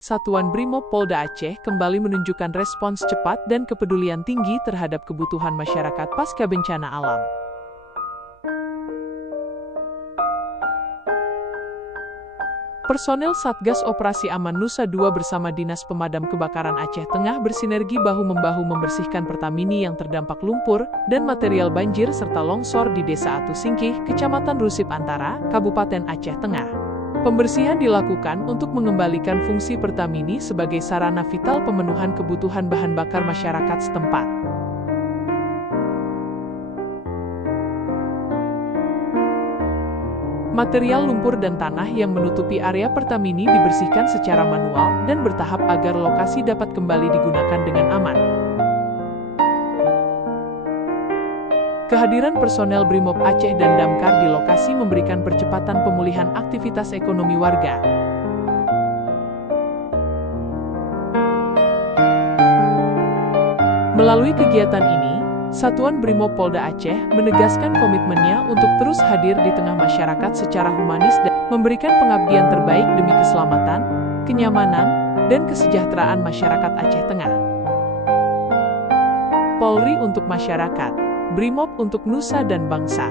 Satuan Brimob Polda Aceh kembali menunjukkan respons cepat dan kepedulian tinggi terhadap kebutuhan masyarakat pasca bencana alam. Personel Satgas Operasi Aman Nusa II bersama Dinas Pemadam Kebakaran Aceh Tengah bersinergi bahu-membahu membersihkan Pertamini yang terdampak lumpur dan material banjir serta longsor di Desa Atu Singkih, Kecamatan Rusip Antara, Kabupaten Aceh Tengah. Pembersihan dilakukan untuk mengembalikan fungsi Pertamini sebagai sarana vital pemenuhan kebutuhan bahan bakar masyarakat setempat. Material lumpur dan tanah yang menutupi area Pertamini dibersihkan secara manual dan bertahap agar lokasi dapat kembali digunakan dengan aman. Kehadiran personel Brimob Aceh dan Damkar di lokasi memberikan percepatan pemulihan aktivitas ekonomi warga. Melalui kegiatan ini, Satuan Brimob Polda Aceh menegaskan komitmennya untuk terus hadir di tengah masyarakat secara humanis dan memberikan pengabdian terbaik demi keselamatan, kenyamanan, dan kesejahteraan masyarakat Aceh Tengah. Polri untuk masyarakat, Brimob untuk nusa dan bangsa.